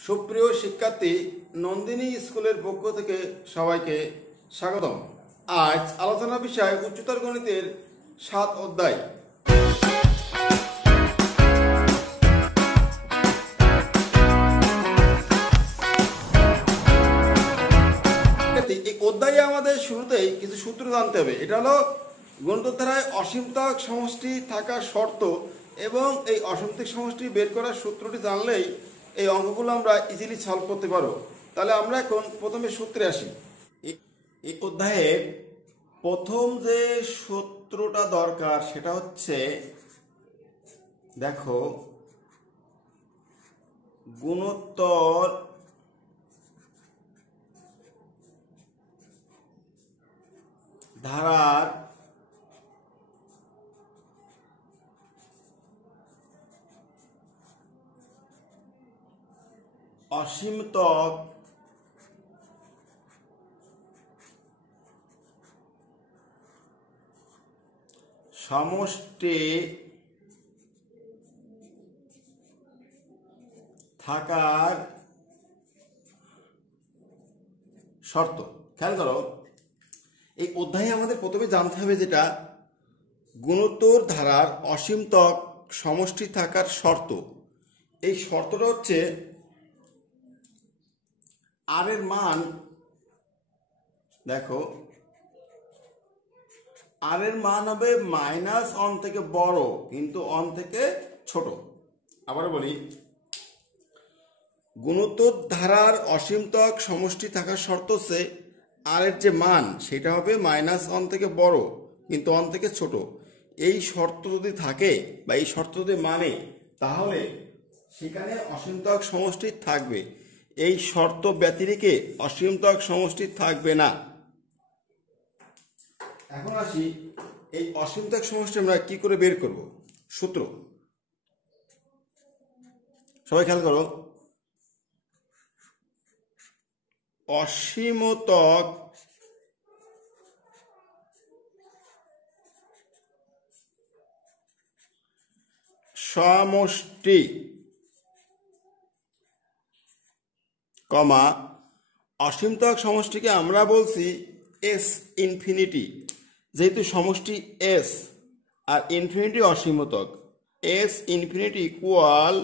সুপ্রিয় শিক্ষার্থী, নন্দিনী স্কুলের পক্ষ থেকে সবাইকে স্বাগতম। আজ আলোচনা বিষয় উচ্চতর গণিতের 7 অধ্যায়। এই অধ্যায়ে আমাদের শুরুতেই কিছু সূত্র জানতে হবে। এটা হলো গণিতের ধারায় অসীমতক সমষ্টি থাকার শর্ত, এবং এই অসীমতক সমষ্টি বের করার সূত্রটি জানলেই এই অঙ্কগুলো আমরা ইজিলি সলভ করতে পারবো। তাহলে আমরা এখন প্রথমে সূত্রে আসি। এই অধ্যায়ের প্রথম যে সূত্রটা দরকার সেটা হচ্ছে, দেখো, গুণোত্তর ধারার অসীমতক সমষ্টি থাকার শর্ত। খেয়াল করো, এই অধ্যায়ে আমাদের প্রথমে জানতে হবে যেটা গুণোত্তর ধারার অসীমতক সমষ্টি থাকার শর্ত। এই শর্তটা হচ্ছে আর এর মান, দেখো, আর এর মান হবে -1 থেকে বড় কিন্তু 1 থেকে ছোট। আবার বলি, গুণোত্তর ধারার অসীমতক সমষ্টি থাকার শর্ত হচ্ছে আর এর যে মান সেটা হবে -1 থেকে বড় কিন্তু 1 থেকে ছোট। এই শর্ত যদি থাকে বা এই শর্ত যদি মানে, তাহলে সেখানে অসীমতক সমষ্টি থাকবে। এই শর্ত ব্যতিরেকে অসীমতক সমষ্টি থাকবে না। এখন আসি, এই অসীমতক সমষ্টি আমরা কি করে বের করব? সূত্র সবাই খেয়াল করো, অসীমতক সমষ্টি অসীমতক সমষ্টিকে আমরা বলছি এস ইনফিনিটি। যেহেতু সমষ্টি এস আর ইনফিনিটি অসীমতক, এস ইনফিনিটি ইকুয়াল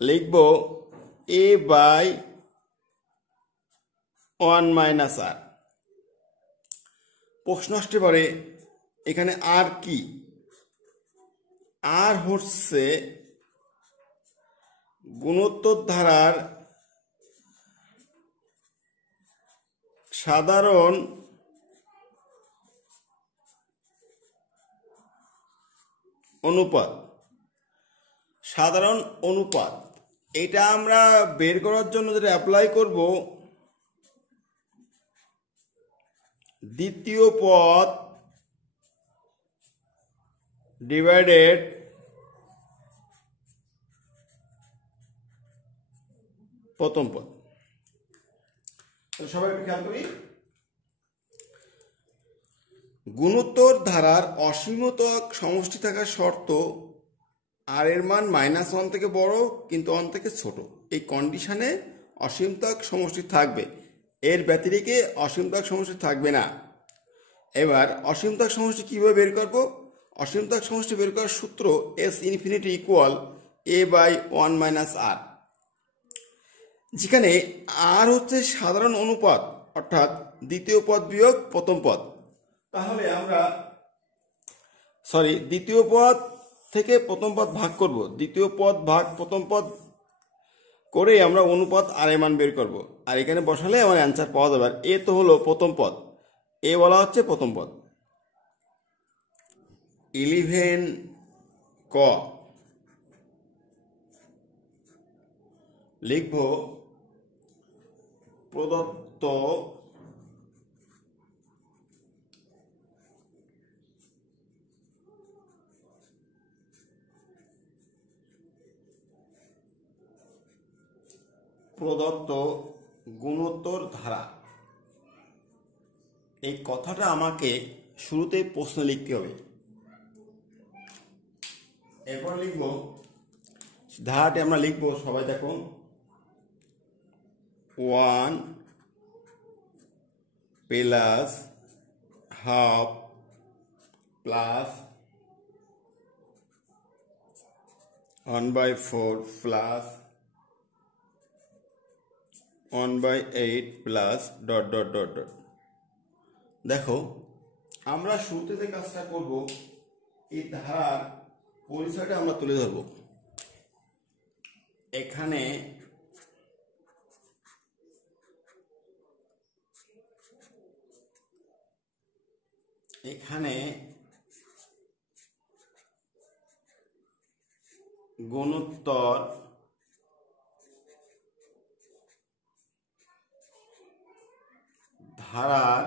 লিখব a/1 - r। প্রশ্ন আসতে পারে এখানে আর কি? আর হচ্ছে গুণোত্তর ধারার সাধারণ অনুপাত। সাধারণ অনুপাত এটা আমরা বের করার জন্য যেটা অ্যাপ্লাই করব, দ্বিতীয় পদ ডিভাইডেড প্রথম পদ। সবাই একটু খেয়াল করি, গুণোত্তর ধারার অসীমতক সমষ্টি থাকার শর্ত আর এর মান -1 থেকে বড় কিন্তু 1 থেকে ছোট। এই কন্ডিশনে অসীমতক সমষ্টি থাকবে, এর ব্যতিরেকে অসীমতক সমষ্টি থাকবে না। এবার অসীমতক সমষ্টি কিভাবে বের করব? অসীমতক সমষ্টি বের করার সূত্র S infinity equal a/1 - r, যেখানে আর হচ্ছে সাধারণ অনুপাত, অর্থাৎ দ্বিতীয় পদ বিয়োগ প্রথম পদ। তাহলে আমরা দ্বিতীয় পদ থেকে প্রথম পদ ভাগ করব। দ্বিতীয় পদ ভাগ প্রথম পদ করে আমরা অনুপাত আর এর মান বের করব, আর এখানে বসালে আমার অ্যান্সার পাওয়া যাবে। আর এ তো হলো প্রথম পদ, এ বলা হচ্ছে প্রথম পদ। 11 ক লিখব প্রদত্ত গুণোত্তর ধারা। এই কথাটা আমাকে শুরুতে প্রশ্ন লিখতে হবে। এরপর লিখব ধারাটি আমরা লিখব, সবাই দেখো, 1 plus half plus 1/4 plus 1/8 plus dot dot dot dot. দেখো আমরা শুরুতে যে কাজটা করব, এই ধারার পরিচয়টা আমরা তুলে ধরব। এখানে গুণোত্তর ধারার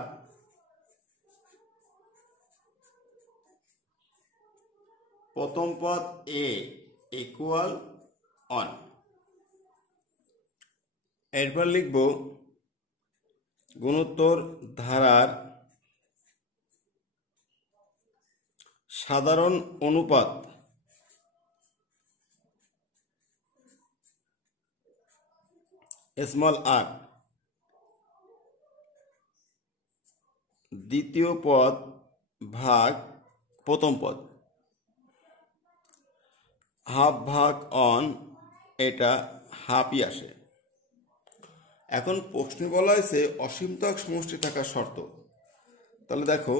প্রথম পদ a ইকুয়াল 1। এরপর লিখব গুণোত্তর ধারার সাধারণ অনুপাত স্মল r দ্বিতীয় পদ ভাগ প্রথম পদ, হাফ ভাগ অন, এটা হাফই আসে। এখন প্রশ্নে বলা হয়েছে অসীমতক সমষ্টি থাকার শর্ত। তাহলে দেখো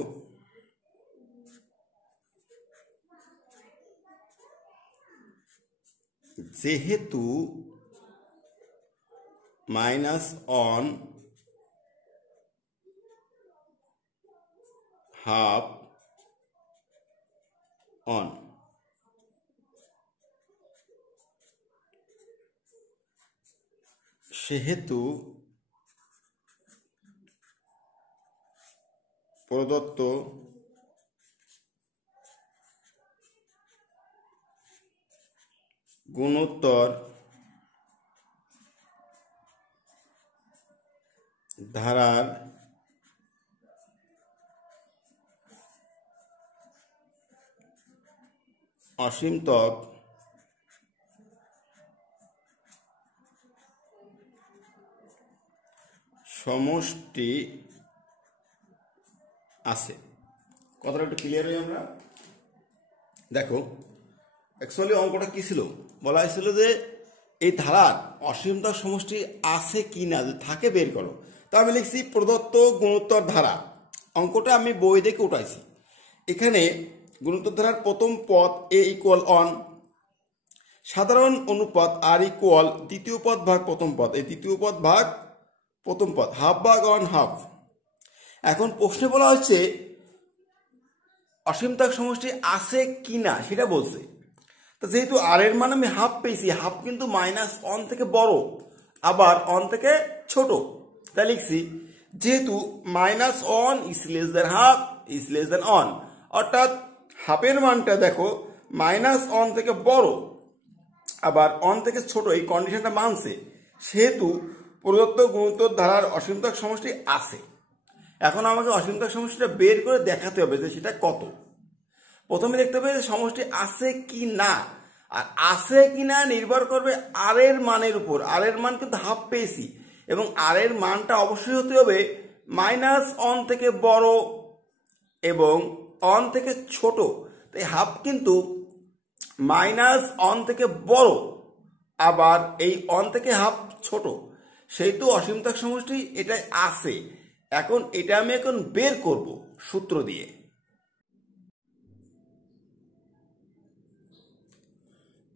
যেহেতু মাইনাস অন হাফ অন, সেহেতু প্রদত্ত গুণোত্তর ধারার অসীমতক সমষ্টি আছে। কথাটা একটু ক্লিয়ার হই আমরা। দেখো অ্যাকচুয়ালি অঙ্কটা কি ছিল, বলা হয়েছিল যে এই ধারার অসীমতক সমষ্টি আছে কি না, যদি থাকে বের করো। তো আমি লিখছি প্রদত্ত গুণোত্তর ধারা। অঙ্কটা আমি বই দেখে উঠাইছি। এখানে গুণোত্তর ধারার প্রথম পদ a ইকুয়াল 1, সাধারণ অনুপাত r ইকুয়াল দ্বিতীয় পদ ভাগ প্রথম পদ, এই দ্বিতীয় পদ ভাগ প্রথম পদ, হাফ ভাগ অন হাফ। এখন প্রশ্নে বলা হচ্ছে অসীমতক সমষ্টি আছে কি না সেটা বলছে। তো যেহেতু আর এর মান আমি হাফ পেয়েছি, হাফ কিন্তু মাইনাস অন থেকে বড় আবার অন থেকে ছোট, তাই লিখছি যেহেতু minus on is less than half is less than on, অর্থাৎ হাফের মানটা দেখো মাইনাস অন থেকে বড় আবার অন থেকে ছোট, এই কন্ডিশনটা মানছে, সেহেতু প্রদত্ত গুণোত্তর ধারার অসীমতক সমষ্টি আছে। এখন আমাকে অসীমতক সমষ্টিটা বের করে দেখাতে হবে যে সেটা কত। প্রথমে দেখতে হবে যে সমষ্টি আছে কি না, আর আছে কি না নির্ভর করবে আর এর মানের উপর। আর এর মান কিন্তু হাফ পেয়েছি এবং আর এর মানটা অবশ্যই হতে হবে মাইনাস অন থেকে বড় এবং অন থেকে ছোট। তাই হাফ কিন্তু মাইনাস অন থেকে বড় আবার এই অন থেকে হাফ ছোট, সেহেতু অসীমতক সমষ্টি এটাই আছে। এখন এটা আমি এখন বের করব সূত্র দিয়ে।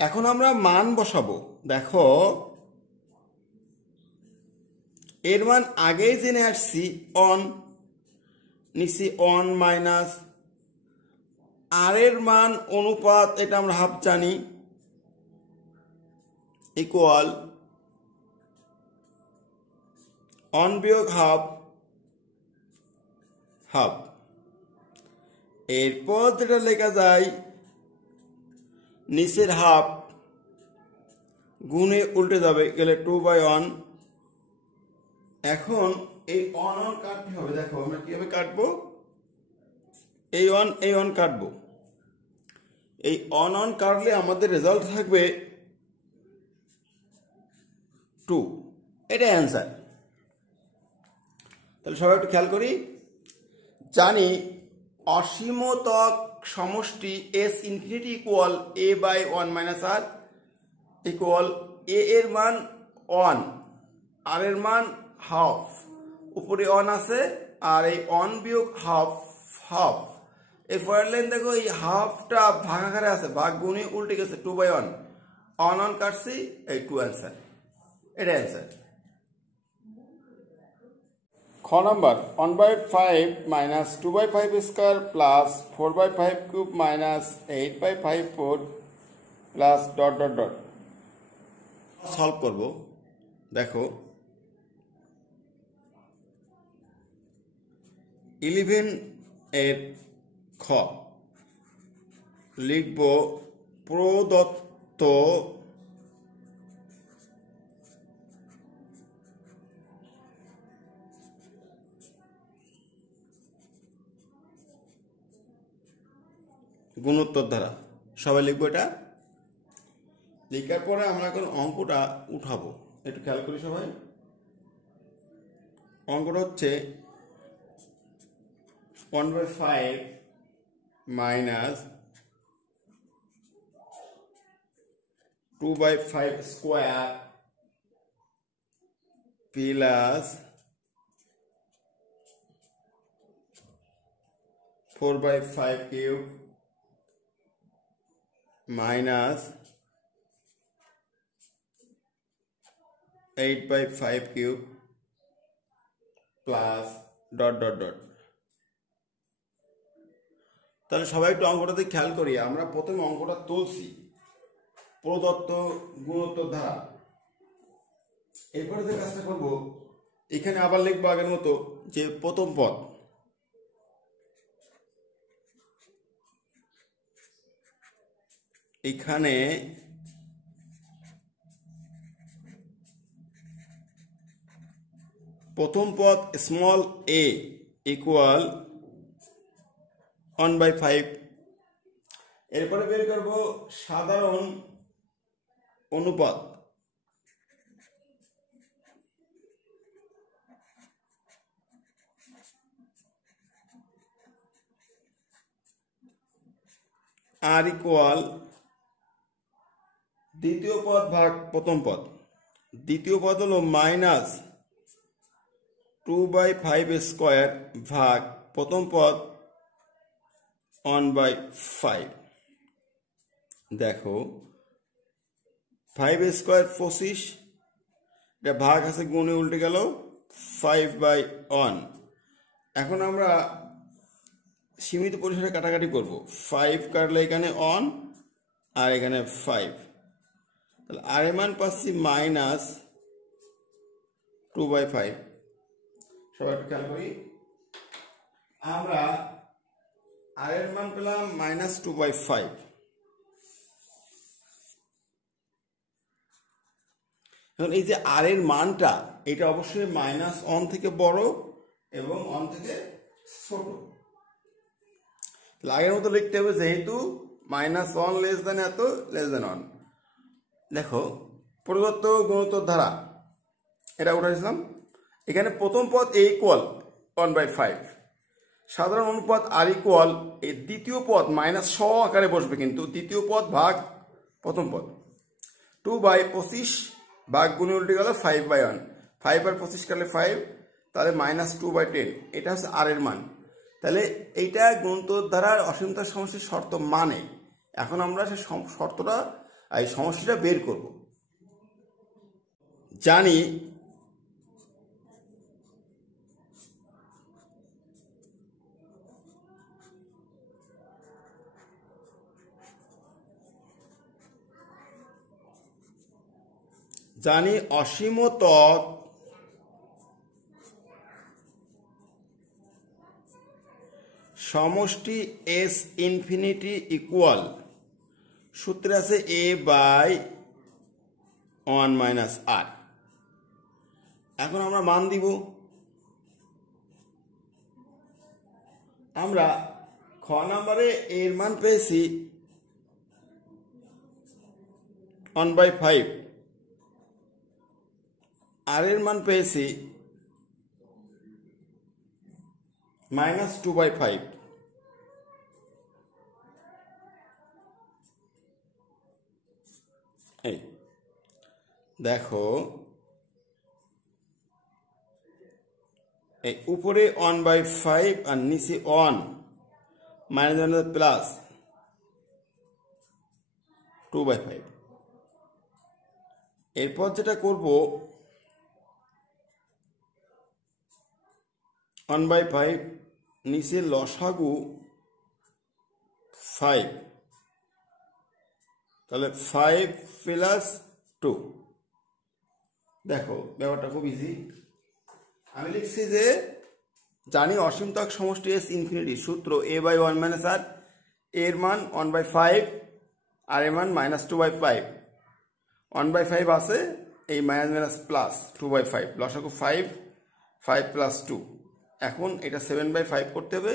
এখন আমরা মান বসাবো। দেখো এর মান আগেই জেনে আসছি, অন নিচে অন মাইনাস আর এর মান অনুপাত, এটা আমরা হাফ জানি, ইকুয়াল অন বিয়োগ হাফ হাফ। এরপর যেটা লেখা যায় নিচের হাফ গুণে উল্টে যাবে, গেলে 2/1। এখন এই অন অন কাটতে হবে। দেখো আমরা কিভাবে কাটবো, এই অন কাটবো। এই অন অন কাটলে আমাদের রেজাল্ট থাকবে 2, এটা অ্যান্সার। তাহলে সবাই একটু খেয়াল করি। জানি অসীমতক সমষ্টি S infinity equal a by 1 minus r equal a এর মান 1, আর এর মান হাফ, উপরে 1 আছে আর এই 1 বিয়োগ হাফ হাফ। এই পরের লাইন দেখো, এই হাফটা ভাগ আকারে আছে, ভাগ গুণে উল্টে গেছে 2/1, 1 কাটছি, এই 2 অ্যান্সার, এটা অ্যান্সার। খ number 1/5 minus 2/5 square plus 4/5 cube minus 8/5 plus dot dot dot solve করব। দেখো 11 এর খ লিখব প্রদত্ত গুণোত্তর ধারা। সবাই লিখবো এটা। লেখার পরে আমরা এখন অঙ্কটা উঠাবো, একটু খেয়াল করি সবাই। অঙ্কটা হচ্ছে 1/5 minus 2/5 square plus 4/5 cube minus 8/5 cube plus dot dot dot. তাহলে সবাই একটু অঙ্কটাতে খেয়াল করি। আমরা প্রথমে অঙ্কটা তুলছি প্রদত্ত গুণোত্তর ধারা। এরপরে যে কাজটা করবো, এখানে আবার লিখবো আগের মতো যে প্রথম পদ, এখানে প্রথম পদ স্মল এ ইকুয়াল 1/5। এরপরে বের করব সাধারণ অনুপাত, আর ইকুয়াল দ্বিতীয় পদ ভাগ প্রথম পদ। দ্বিতীয় পদ হলো মাইনাস 2/5 স্কোয়ার ভাগ প্রথম পদ 1/5। দেখো 5 স্কোয়ার 25, এটা ভাগ আছে গুণে উল্টে গেল 5/1। এখন আমরা সীমিত পরিসরে কাটাকাটি করব। 5 কাটলে এখানে 1 আর এখানে 5, তাহলে আর এর মান পাচ্ছি মাইনাস 2/5। সবাই একটু খেয়াল করি, আমরা আর এর মান পেলাম মাইনাস 2/5। এখন এই যে আর এর মানটা, এটা অবশ্যই -1 থেকে বড় এবং 1 থেকে ছোট। আগের মতো লিখতে হবে, যেহেতু -1 লেস দেন এত লেস দেন 1। দেখো প্রদত্ত গুণোত্তর ধারা এটা উঠাইছিলাম। এখানে প্রথম পদ এ ইকুয়াল 1/5, সাধারণ অনুপাত আর ইকুয়াল, এই দ্বিতীয় পদ মাইনাস স আকারে বসবে, কিন্তু দ্বিতীয় পদ ভাগ প্রথম পদ 2/25 ভাগ গুণে উল্টে গেল 5/1। 5 আর 25 কাটলে 5, তাহলে -2/10। এটা হচ্ছে আর এর মান। তাহলে এইটা গুণোত্তর ধারার অসীমতা সমষ্টির শর্ত মানে। এখন আমরা সেই শর্তটা, এই সমষ্টিটা বের করব। জানি অসীমতক সমষ্টি এস ইনফিনিটি ইকুয়াল, সূত্রে আছে এ বাই 1 মাইনাস আর। এখন আমরা মান দিব। আমরা খ নাম্বারে এর মান পেয়েছি 1/5, আর এর মান পেয়েছি -2/5। এই দেখো এই উপরে 1/5 আর নিচে 1 মাইনাস প্লাস 2/5। এরপর যেটা করব 1/5 নিচে লসাগু 5, তাহলে 5 প্লাস 2। দেখো ব্যাপারটা খুব ইজি। আমি লিখছি যে জানি অসীমতক সমষ্টি এস ইনফিনিটি, সূত্র a/1 - r, এর মান 1/5 আর এর মান -2/5। 1/5 আছে, এই মাইনাস প্লাস 2/5, লসাগু 5, 5 প্লাস 2। এখন এটা 7/5 করতে হবে,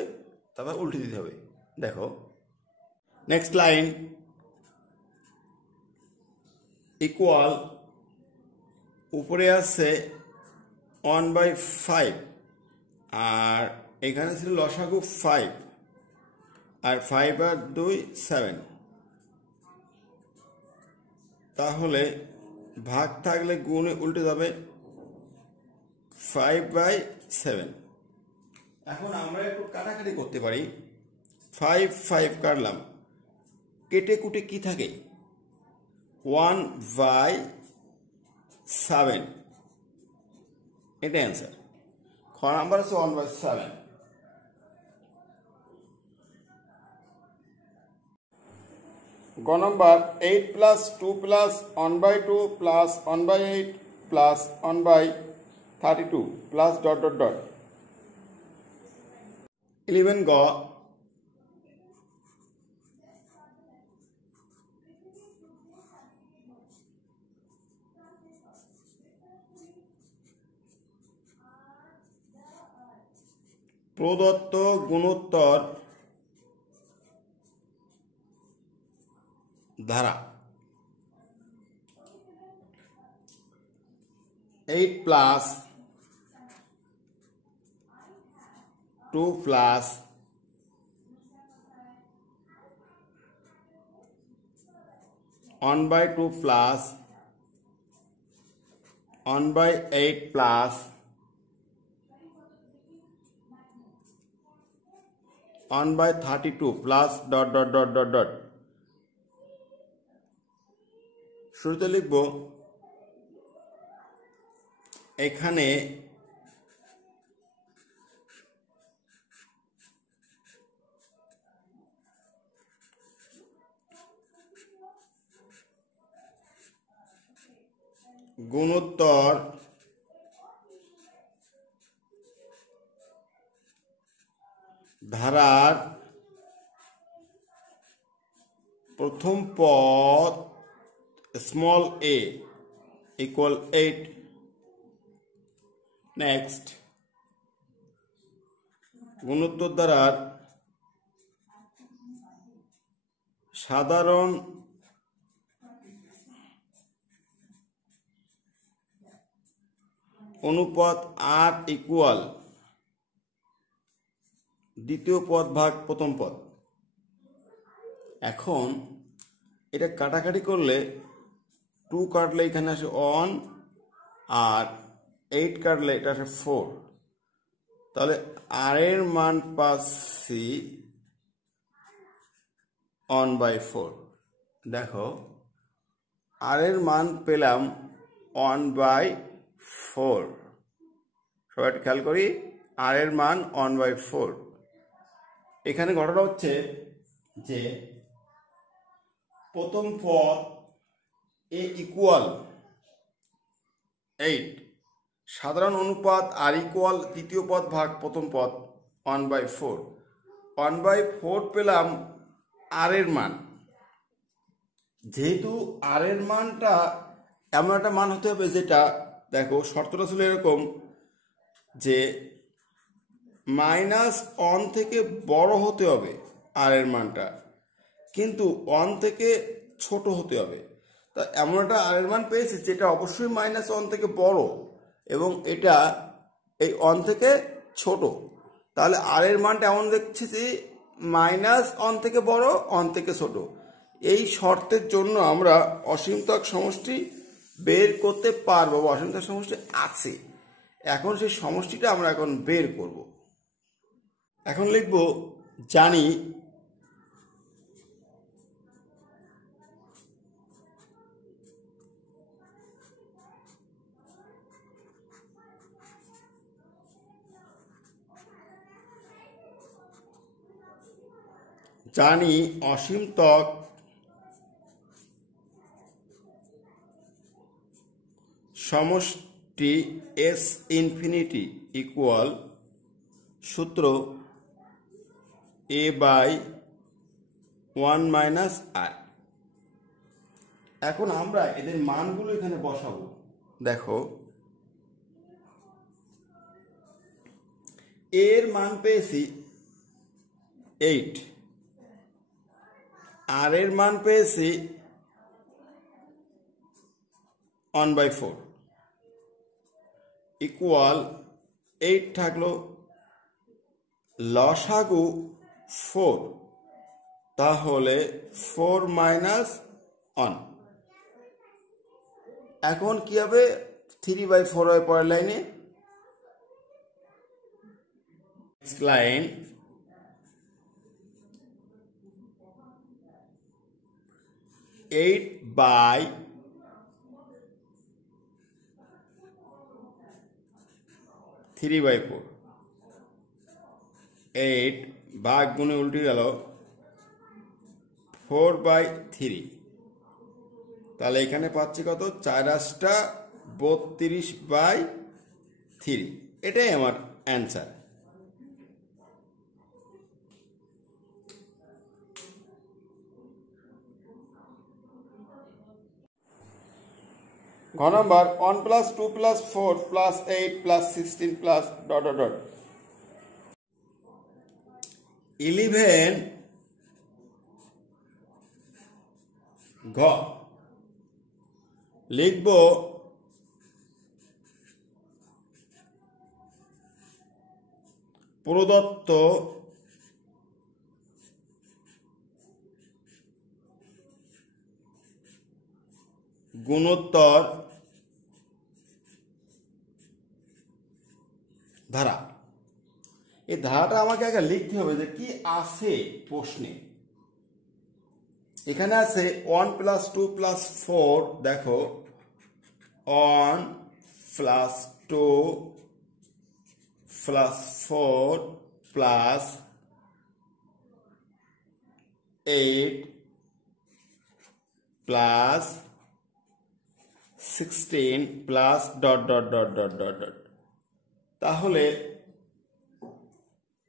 তারপর উল্টে দিতে হবে। দেখো নেক্সট লাইন ইকুয়াল, উপরে আছে 1/5 আর এখানে ছিল লসাগু 5 আর 5 আর 2 7, তাহলে ভাগ থাকলে গুণে উল্টে যাবে 5/7। এখন আমরা একটু কাটাকাটি করতে পারি। 5 5 কাটলাম, কেটে কুটে কি থাকে 1/7, এটা অ্যান্সার। খ নাম্বার আছে 1/7। গ নম্বর 8 plus 2 plus 1/2 plus 1/8 plus 1/32 plus ... 11 গ, প্রদত্ত গুণোত্তর ধারা 8 plus 2 plus 1/2 plus 1/8 plus 1/32 plus ... শুরুতে লিখব এখানে গুণোত্তর ধারার প্রথম পদ স্মল a ইকুয়াল 8। নেক্সট, গুণোত্তর ধারার সাধারণ অনুপাত r ইকুয়াল দ্বিতীয় পদ ভাগ প্রথম পদ। এখন এটা কাটাকাটি করলে 2 কাটলে এখানে আসে 1 আর 8 কাটলে এটা আসে 4, তাহলে r এর মান পাচ্ছি 1/4। দেখো r এর মান পেলাম 1/4। সবাই খেয়াল করি, r এর মান 1/4। এখানে ঘটনা হচ্ছে যে প্রথম পদ a ইকুয়াল 8, সাধারণ অনুপাত r ইকুয়াল তৃতীয় পদ ভাগ প্রথম পদ 1/4। 1/4 পেলাম r এর মান। যেহেতু r এর মানটা এমন একটা মান হতে হবে যেটা, দেখো শর্তটা ছিল এরকম যে -1 থেকে বড় হতে হবে r এর মানটা, কিন্তু 1 থেকে ছোট হতে হবে। তা এমন একটা r এর মান পেয়েছি যেটা অবশ্যই -1 থেকে বড় এবং এটা এই 1 থেকে ছোট। তাহলে আর এর মানটা এমন দেখছি যে -1 থেকে বড় 1 থেকে ছোট। এই শর্তের জন্য আমরা অসীমতক সমষ্টি বের করতে পারবো, অসীমতক সমষ্টি আছে। এখন সেই সমষ্টিটা আমরা এখন বের করব। এখন লিখব জানি অসীমতক সমষ্টি S ইনফিনিটি ইকুয়াল সূত্র a/1 - r। এখন আমরা এদের মানগুলো এখানে বসাবো। দেখো এর মান পেয়েছি 8, আর এর মান পেয়েছি 1/4 ইকুয়াল 8 থাকলো, লসাগু 4, তাহলে 4 - 1। এখন কি হবে? 3/4 হয় পরের লাইনে। লাইন 8/3/4, 8 ভাগ গুণে উল্টে গেল 4/3। তাহলে এখানে পাচ্ছি কত? 4 32/3। এটাই আমার অ্যান্সার। ঘ নম্বর 1 + 2 + 4 + 8 + 16 + ... 11 ঘ লিখব প্রদত্ত গুণোত্তর ধারা। এই ধারাটা আমাকে আগে লিখতে হবে যে কি আছে প্রশ্নে। এখানে আছে 1 + 2 + 4, দেখো 1 + 2 + 4 + 8 + 16 + ... তাহলে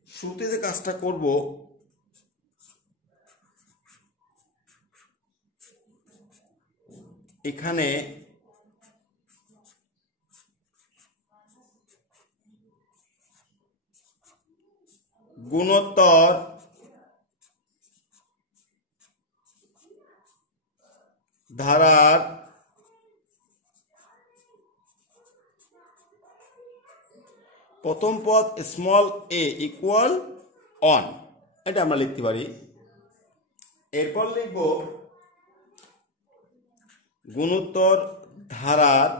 শুরুতে যে কাজটা করব, এখানে গুণোত্তর ধারার প্রথম পদ স্মল a ইকুয়াল 1, এটা আমরা লিখতে পারি। এরপর লিখব গুণোত্তর ধারার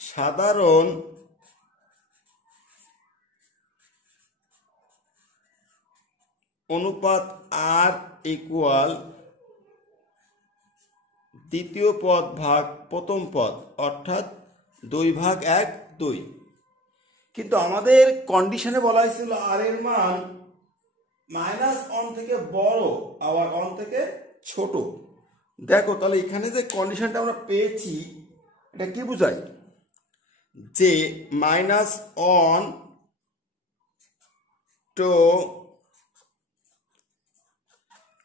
সাধারণ অনুপাত r ইকুয়াল দ্বিতীয় পদ ভাগ প্রথম পদ, অর্থাৎ 2/1/2। কিন্তু আমাদের কন্ডিশনে বলা হয়েছিল আর এর মান -1 থেকে বড় আবার 1 থেকে ছোট। দেখো তাহলে এখানে যে কন্ডিশনটা আমরা পেয়েছি এটা কি বোঝায়? যে -1 তো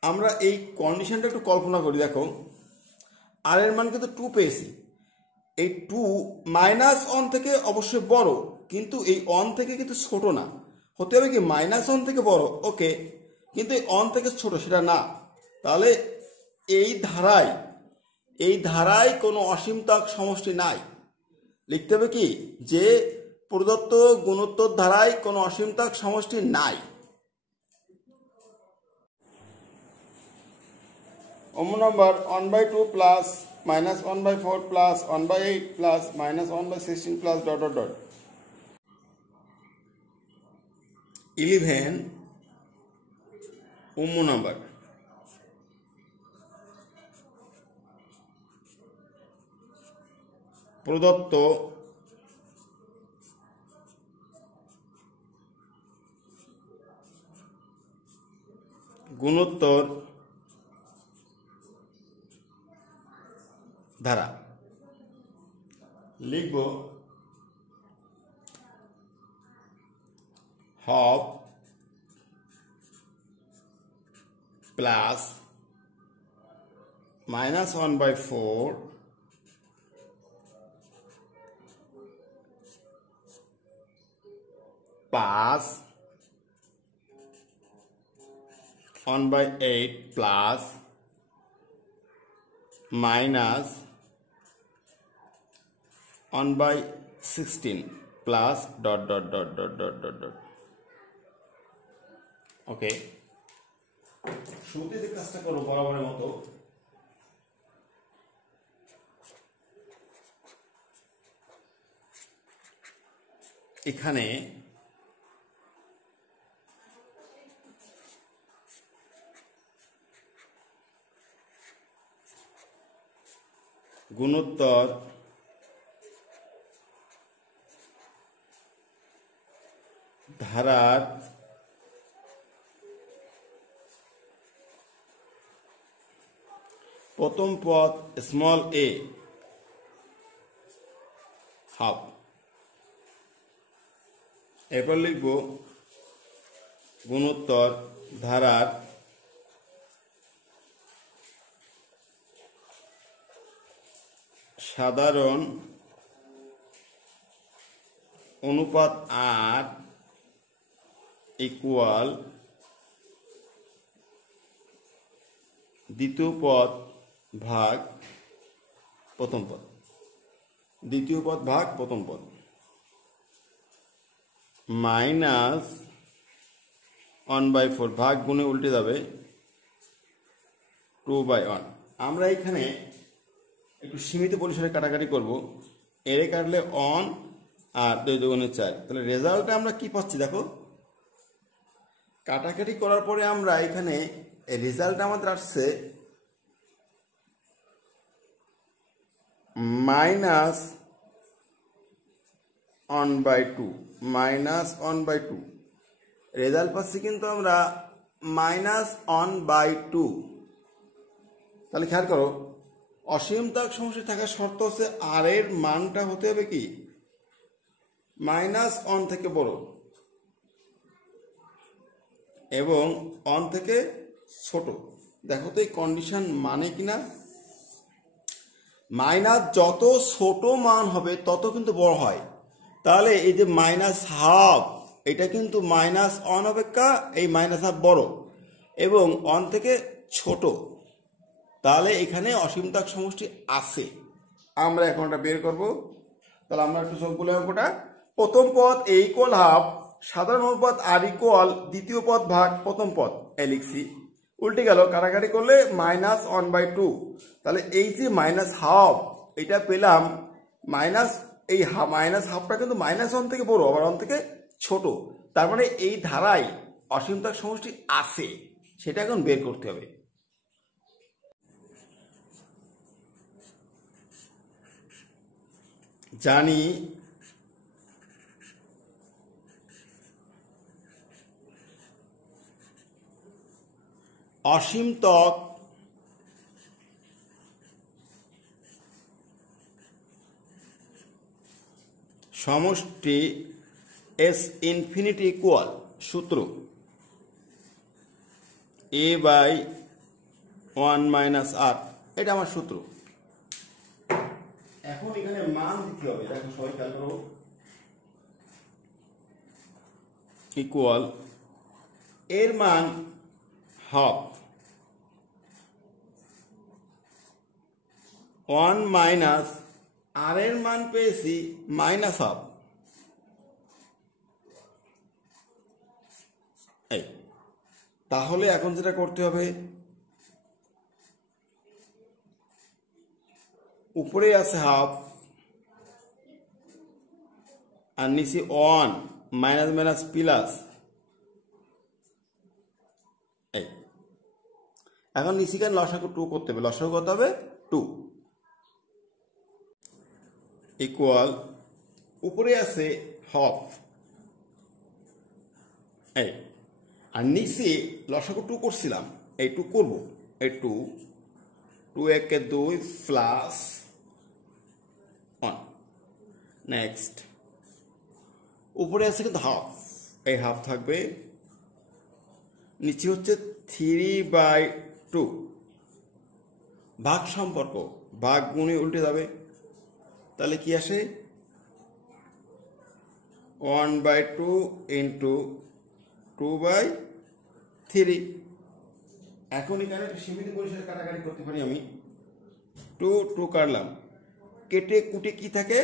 আমরা এই কন্ডিশনটা একটু কল্পনা করি। দেখো আর এর মান কিন্তু 2 পেয়েছি। এই 2 -1 থেকে অবশ্যই বড়, কিন্তু এই 1 থেকে কিন্তু ছোট না। হতে হবে কি -1 থেকে বড়, ওকে, কিন্তু এই 1 থেকে ছোট সেটা না। তাহলে এই ধারায় কোনো অসীমতক সমষ্টি নাই। লিখতে হবে কি যে প্রদত্ত গুণোত্তর ধারায় কোনো অসীমতক সমষ্টি নাই। নম্বর 1/2 প্লাস -1/4 প্লাস 1/8 প্লাস -1/16 প্লাস ... 11 নম্বর প্রদত্ত গুণোত্তর ধারা লিখব half plus -1/4 plus 1/8 plus -1/16 plus ... ওকে, শুরুতে যে কাজটা করবো বরাবরের মতো এখানে গুণোত্তর ধারার প্রথম পদ স্মল a হাফ, এরপর লিখব গুণোত্তর ধারার সাধারণ অনুপাত r ইকুয়াল দ্বিতীয় পদ ভাগ প্রথম পদ, দ্বিতীয় পদ ভাগ প্রথম পদ -1/4 ভাগ গুণে উল্টে যাবে 2/1। আমরা এখানে একটু সীমিত পরিসরে কাটাকাটি করব, এরে কাটলে অন আর 2 × 4, তাহলে রেজাল্টে আমরা কি পাচ্ছি দেখো, কাটাকাটি করার পরে আমরা এখানে রেজাল্ট আমাদের আসছে -1/2 রেজাল্ট পাচ্ছি কিন্তু আমরা -1/2। তাহলে খেয়াল করো, অসীমতক সমষ্টি থাকার শর্ত হচ্ছে আর এর মানটা হতে হবে কি -1 থেকে বড় এবং 1 থেকে ছোট। দেখো তো এই কন্ডিশন মানে কিনা, মাইনাস যত ছোট মান হবে তত কিন্তু বড় হয়। তাহলে এই যে -1/2 এটা কিন্তু -1 অপেক্ষা এই -1/2 বড় এবং 1 থেকে ছোট, তাহলে এখানে অসীমতক সমষ্টি আছে। আমরা এখন এটা বের করব। তাহলে আমরা একটু সব বলে অঙ্কটা, প্রথম পদ a ইকুয়াল হাফ, সাধারণ অনুপাত r ইকুয়াল দ্বিতীয় পদ ভাগ প্রথম পদ, এ লিখছি, উল্টে গেল, কাটাকাটি করলে -1/2। তাহলে এই যে -1/2 এটা পেলাম এই -1/2টা কিন্তু -1 থেকে বড় আবার 1 থেকে ছোট, তার মানে এই ধারায় অসীমতক সমষ্টি আছে, সেটা এখন বের করতে হবে। জানি অসীমতক সমষ্টি S ইনফিনিটি ইকুয়াল, সূত্র a/1 - r, এটা আমার সূত্র। এখন এখানে মান দিতে হবে, দেখো সবাই খেয়াল করো, ইকুয়াল এর মান হাফ, 1 - r এর মান পেয়েছি -1/2, তাহলে এখন যেটা করতে হবে, উপরে আছে হাফ আর নিচে 1 মাইনাস মাইনাস প্লাস। এই এখন নিচেকার লসাগু 2 করতে হবে, লসাগু কত হবে 2 ইকুয়াল উপরে আছে হাফ, এই আর নিচে লসাগু 2 করছিলাম, এই 2 করবো, এই 2 2 একে 2 প্লাস 1। নেক্সট উপরে আছে কিন্তু হাফ, এই হাফ থাকবে, নিচে হচ্ছে 3/2 ভাগ সম্পর্ক, ভাগ গুণে উল্টে যাবে, তাহলে কি আসে 1/2 ইন্টু 2/3। এখন এখানে সীমিত পরিসরে কাটাকাটি করতে পারি আমি, 2 কাটলাম, কেটে কুটে কি থাকে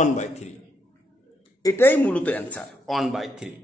1/3। এটাই মূলত অ্যান্সার 1/3।